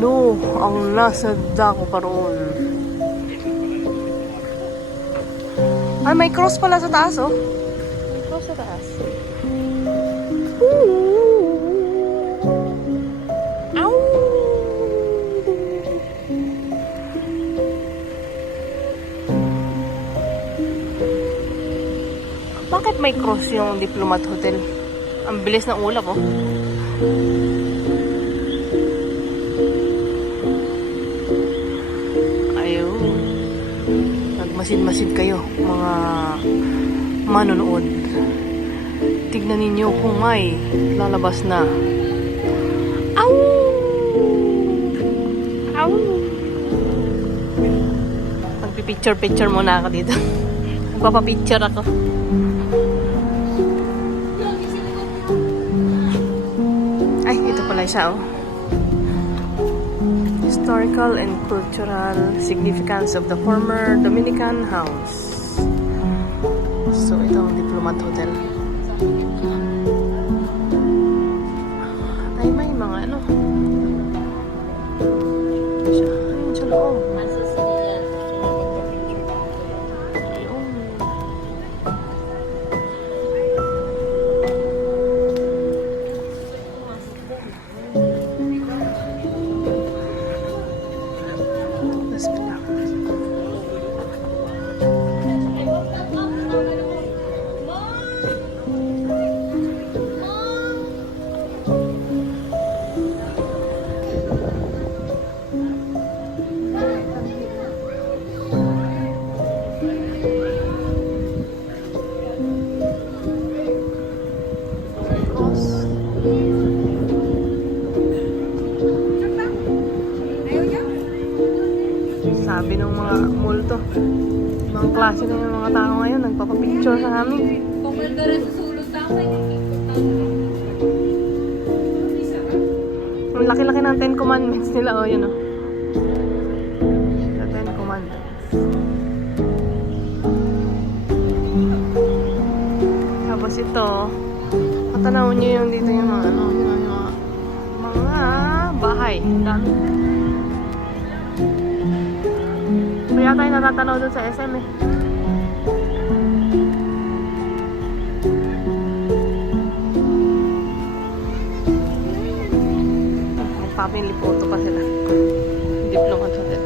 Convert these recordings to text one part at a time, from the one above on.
ano ang nasa dako pa roon. Ay, may cross pala sa taas, oh. May cross sa taas. Ow! Bakit may cross yung Diplomat Hotel? Ang bilis ng ulap, oh. Magmasid-masid kayo, mga manonood. Tignan ninyo kung may lalabas na. Aw! Aw! Magpipicture-picture muna ako dito. Magpapapicture ako. Ay, ito pala siya, oh. Historical and cultural significance of the former Dominican house. So, ito ang Diplomat Hotel. Ay, may mga ano. Ayun siya loob. Sabi ng mga multo, ibang klase na yung mga tao ngayon, nagpapapicture sa amin. Ang laki-laki ng 10 commandments nila, oh, yun, oh. The 10 commandments. Tapos ito, matanawin nyo yung dito yung mga, ano, yung mga bahay. Dami. Kaya tayo natatanaw dun sa SM, eh. Magpapinli photo pa sila. Diplomat Hotel.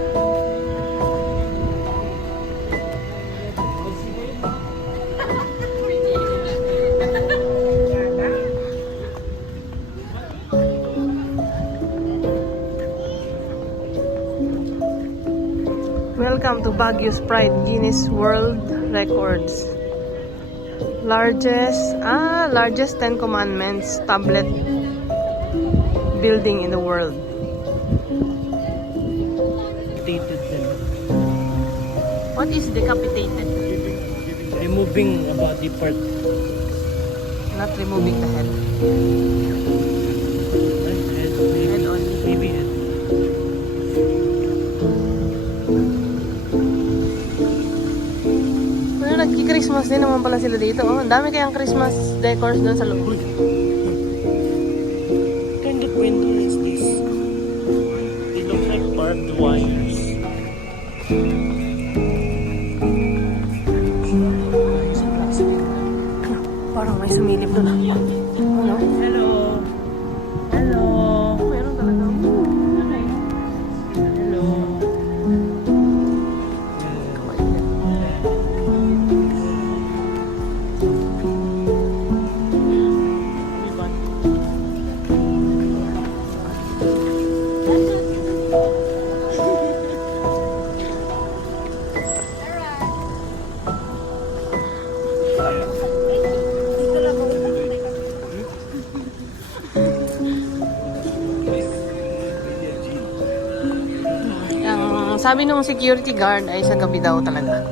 Welcome to Baguio's Pride Guinness World Records. Largest 10 Commandments tablet building in the world. What is decapitated? Removing a body part. Not removing the head. Head only. Maybe head. Nagki-Christmas din naman pala sila dito. Oh, ang dami kayang Christmas decors doon sa loob. Kind of window is this? They look like barbed wires. Parang may sumilip doon. Ano? Hello. Hello. Meron talaga. Hello. Sabi nung security guard ay sa gabi daw talaga.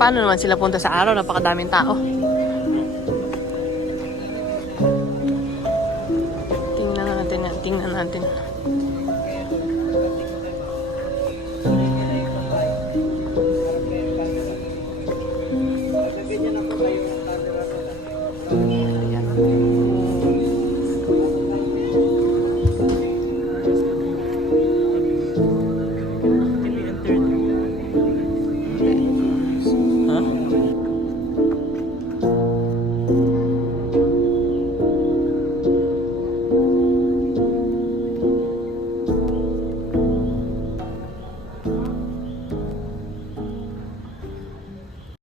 Paano naman sila punta sa araw? Napakadaming tao. Tingnan natin.